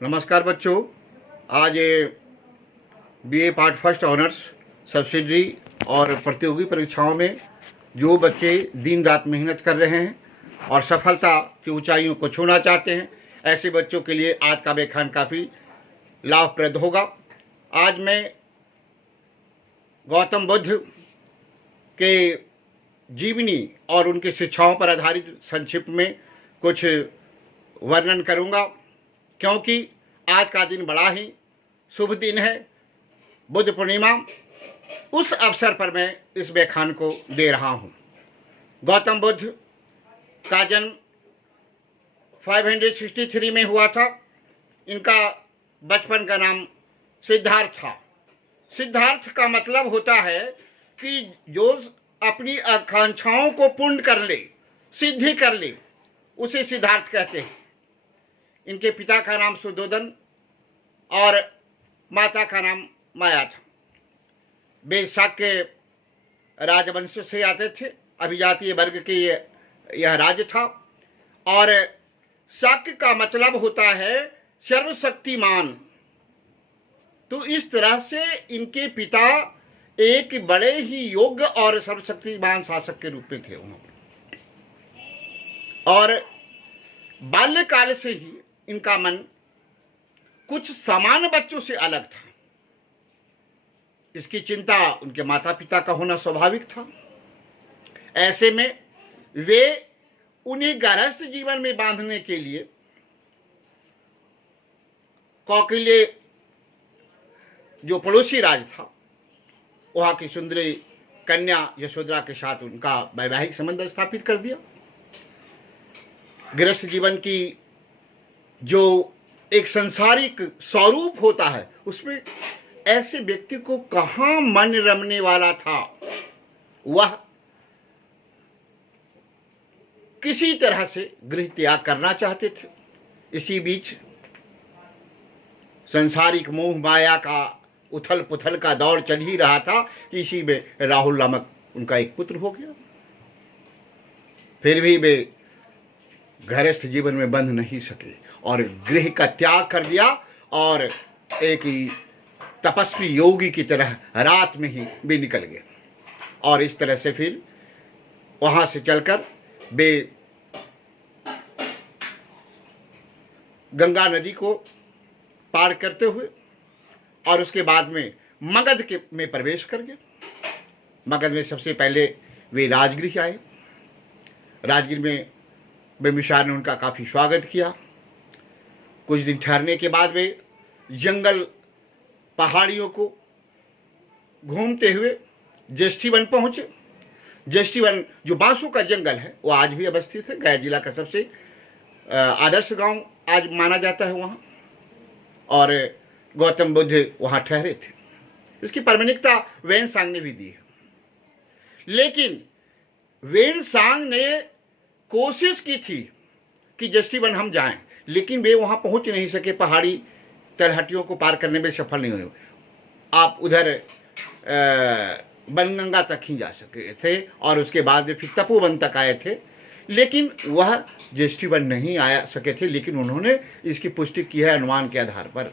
नमस्कार बच्चों। आज BA part first honours subsidiary और प्रतियोगी परीक्षाओं में जो बच्चे दिन रात मेहनत कर रहे हैं और सफलता की ऊंचाइयों को छूना चाहते हैं, ऐसे बच्चों के लिए आज का व्याख्यान काफ़ी लाभप्रद होगा। आज मैं गौतम बुद्ध के जीवनी और उनकी शिक्षाओं पर आधारित संक्षिप्त में कुछ वर्णन करूंगा, क्योंकि आज का दिन बड़ा ही शुभ दिन है, बुद्ध पूर्णिमा। उस अवसर पर मैं इस व्याख्यान को दे रहा हूँ। गौतम बुद्ध का जन्म 563 में हुआ था। इनका बचपन का नाम सिद्धार्थ था। सिद्धार्थ का मतलब होता है कि जो अपनी आकांक्षाओं को पूर्ण कर ले, सिद्धि कर ले, उसे सिद्धार्थ कहते हैं। इनके पिता का नाम सुद्धोधन और माता का नाम माया था। वे शाक्य राजवंश से आते थे। अभिजातीय वर्ग के यह राज्य था और शाक्य का मतलब होता है सर्वशक्तिमान। तो इस तरह से इनके पिता एक बड़े ही योग्य और सर्वशक्तिमान शासक के रूप में थे वहाँ और बाल्यकाल से ही इनका मन कुछ सामान्य बच्चों से अलग था। इसकी चिंता उनके माता पिता का होना स्वाभाविक था। ऐसे में वे उन्हें गृहस्थ जीवन में बांधने के लिए कौकिल्य, जो पड़ोसी राज था, वहां की सुंदरी कन्या यशोधरा के साथ उनका वैवाहिक संबंध स्थापित कर दिया। गृहस्थ जीवन की जो एक संसारिक स्वरूप होता है, उसमें ऐसे व्यक्ति को कहाँ मन रमने वाला था। वह किसी तरह से गृह त्याग करना चाहते थे। इसी बीच संसारिक मोह माया का उथल पुथल का दौर चल ही रहा था कि इसी में राहुल नामक उनका एक पुत्र हो गया। फिर भी वे गृहस्थ जीवन में बंध नहीं सके और गृह का त्याग कर दिया और एक ही तपस्वी योगी की तरह रात में ही वे निकल गए। और इस तरह से फिर वहां से चलकर वे गंगा नदी को पार करते हुए और उसके बाद में मगध में प्रवेश कर गए। मगध में सबसे पहले वे राजगृह आए। राजगृह में बिंबिसार ने उनका काफ़ी स्वागत किया। कुछ दिन ठहरने के बाद वे जंगल पहाड़ियों को घूमते हुए ज्येष्ठीवन पहुँचे। ज्येष्ठीवन जो बांसों का जंगल है, वो आज भी अवस्थित है। गया जिला का सबसे आदर्श गांव आज माना जाता है वहाँ, और गौतम बुद्ध वहाँ ठहरे थे। इसकी प्रामाणिकता वेनसांग ने भी दी है। लेकिन वेनसांग ने कोशिश की थी कि ज्येष्ठीवन हम जाएं, लेकिन वे वहाँ पहुँच नहीं सके। पहाड़ी तलहटियों को पार करने में सफल नहीं हुए। आप उधर बनगंगा तक ही जा सके थे और उसके बाद वे फिर तपोवन तक आए थे, लेकिन वह ज्येष्ठीवन नहीं आ सके थे। लेकिन उन्होंने इसकी पुष्टि की है अनुमान के आधार पर।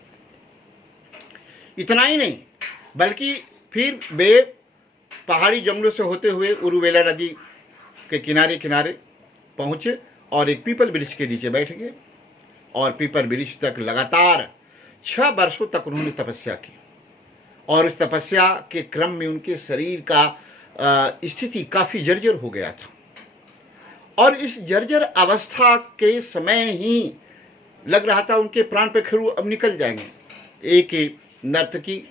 इतना ही नहीं, बल्कि फिर वे पहाड़ी जंगलों से होते हुए उरुवेला नदी के किनारे किनारे पहुँचे और एक पीपल वृक्ष के नीचे बैठ गए और पीपल वृक्ष तक लगातार 6 वर्षों तक उन्होंने तपस्या की। और उस तपस्या के क्रम में उनके शरीर का स्थिति काफ़ी जर्जर हो गया था और इस जर्जर अवस्था के समय ही लग रहा था उनके प्राण पे खरू अब निकल जाएंगे। एक नर्तकी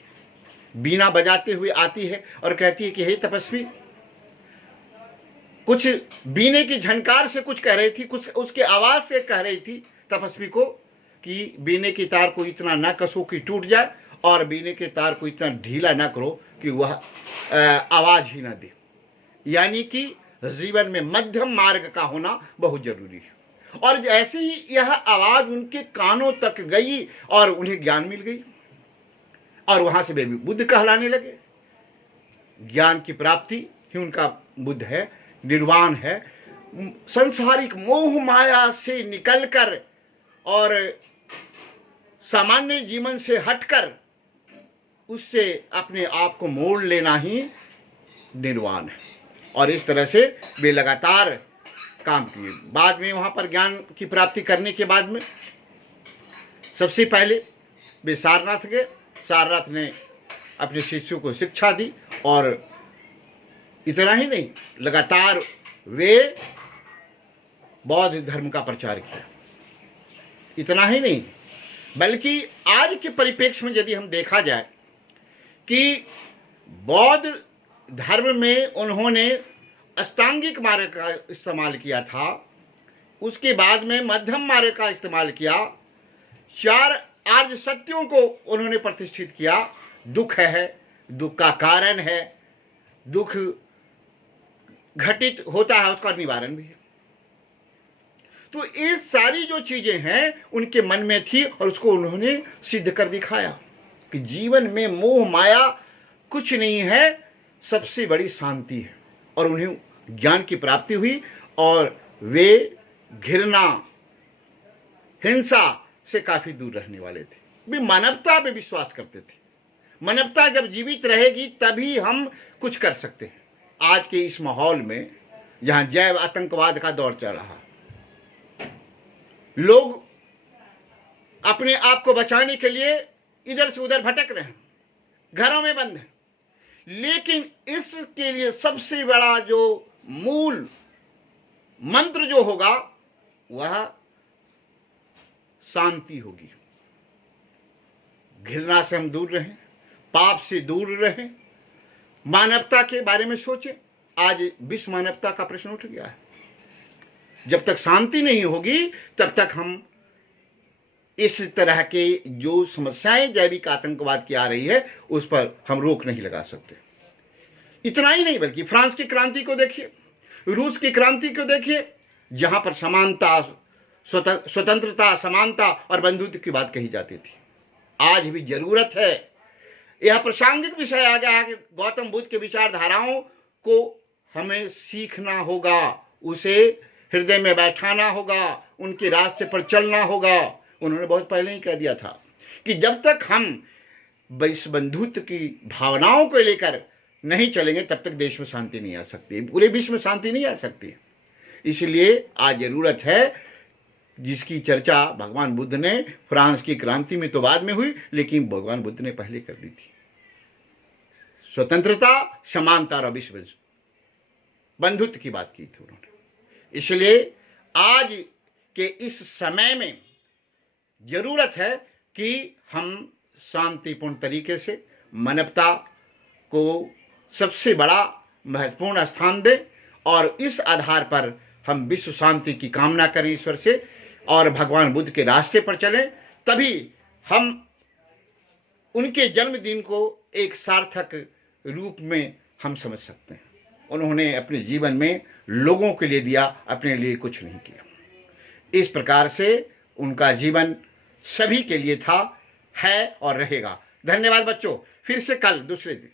बीना बजाते हुए आती है और कहती है कि हे तपस्वी, कुछ बीने की झनकार से कुछ कह रही थी, कुछ उसके आवाज़ से कह रही थी तपस्वी को कि बीने की तार को इतना ना कसो कि टूट जाए और बीने के तार को इतना ढीला ना करो कि वह आवाज़ ही ना दे। यानी कि जीवन में मध्यम मार्ग का होना बहुत जरूरी है। और ऐसे ही यह आवाज़ उनके कानों तक गई और उन्हें ज्ञान मिल गई और वहाँ से वे बुद्ध कहलाने लगे। ज्ञान की प्राप्ति ही उनका बुद्ध है, निर्वाण है। संसारिक मोह माया से निकलकर और सामान्य जीवन से हटकर उससे अपने आप को मोड़ लेना ही निर्वाण है। और इस तरह से वे लगातार काम किए। बाद में वहाँ पर ज्ञान की प्राप्ति करने के बाद में सबसे पहले वे सारनाथ गए। सारनाथ ने अपने शिष्यों को शिक्षा दी और इतना ही नहीं, लगातार वे बौद्ध धर्म का प्रचार किया। इतना ही नहीं, बल्कि आज के परिप्रेक्ष्य में यदि हम देखा जाए कि बौद्ध धर्म में उन्होंने अष्टांगिक मार्ग का इस्तेमाल किया था, उसके बाद में मध्यम मार्ग का इस्तेमाल किया, 4 आर्य सत्यों को उन्होंने प्रतिष्ठित किया। दुख है, दुख का कारण है, दुख घटित होता है, उसका निवारण भी है। तो ये सारी जो चीजें हैं उनके मन में थी और उसको उन्होंने सिद्ध कर दिखाया कि जीवन में मोह माया कुछ नहीं है, सबसे बड़ी शांति है। और उन्हें ज्ञान की प्राप्ति हुई और वे घृणा, हिंसा से काफी दूर रहने वाले थे। वे मानवता में विश्वास करते थे। मानवता जब जीवित रहेगी तभी हम कुछ कर सकते हैं। आज के इस माहौल में जहां जैव आतंकवाद का दौर चल रहा, लोग अपने आप को बचाने के लिए इधर से उधर भटक रहे हैं, घरों में बंद हैं। लेकिन इसके लिए सबसे बड़ा जो मूल मंत्र जो होगा वह शांति होगी। घृणा से हम दूर रहें, पाप से दूर रहें, मानवता के बारे में सोचें। आज विश्व मानवता का प्रश्न उठ गया है। जब तक शांति नहीं होगी तब तक हम इस तरह के जो समस्याएं जैविक आतंकवाद की आ रही है उस पर हम रोक नहीं लगा सकते। इतना ही नहीं, बल्कि फ्रांस की क्रांति को देखिए, रूस की क्रांति को देखिए, जहां पर समानता, स्वतंत्रता, समानता और बंधुत्व की बात कही जाती थी। आज भी जरूरत है। यह प्रासंगिक विषय आ गया है कि गौतम बुद्ध के विचारधाराओं को हमें सीखना होगा, उसे हृदय में बैठाना होगा, उनके रास्ते पर चलना होगा। उन्होंने बहुत पहले ही कह दिया था कि जब तक हम विश्व बंधुत्व की भावनाओं को लेकर नहीं चलेंगे तब तक देश में शांति नहीं आ सकती, पूरे विश्व में शांति नहीं आ सकती। इसलिए आज जरूरत है, जिसकी चर्चा भगवान बुद्ध ने फ्रांस की क्रांति में तो बाद में हुई, लेकिन भगवान बुद्ध ने पहले कर दी थी। स्वतंत्रता, समानता और विश्व बंधुत्व की बात की थी उन्होंने। इसलिए आज के इस समय में जरूरत है कि हम शांतिपूर्ण तरीके से मानवता को सबसे बड़ा महत्वपूर्ण स्थान दें और इस आधार पर हम विश्व शांति की कामना करें ईश्वर से और भगवान बुद्ध के रास्ते पर चलें। तभी हम उनके जन्मदिन को एक सार्थक रूप में हम समझ सकते हैं। उन्होंने अपने जीवन में लोगों के लिए दिया, अपने लिए कुछ नहीं किया। इस प्रकार से उनका जीवन सभी के लिए था, है और रहेगा। धन्यवाद बच्चों। फिर से कल दूसरे दिन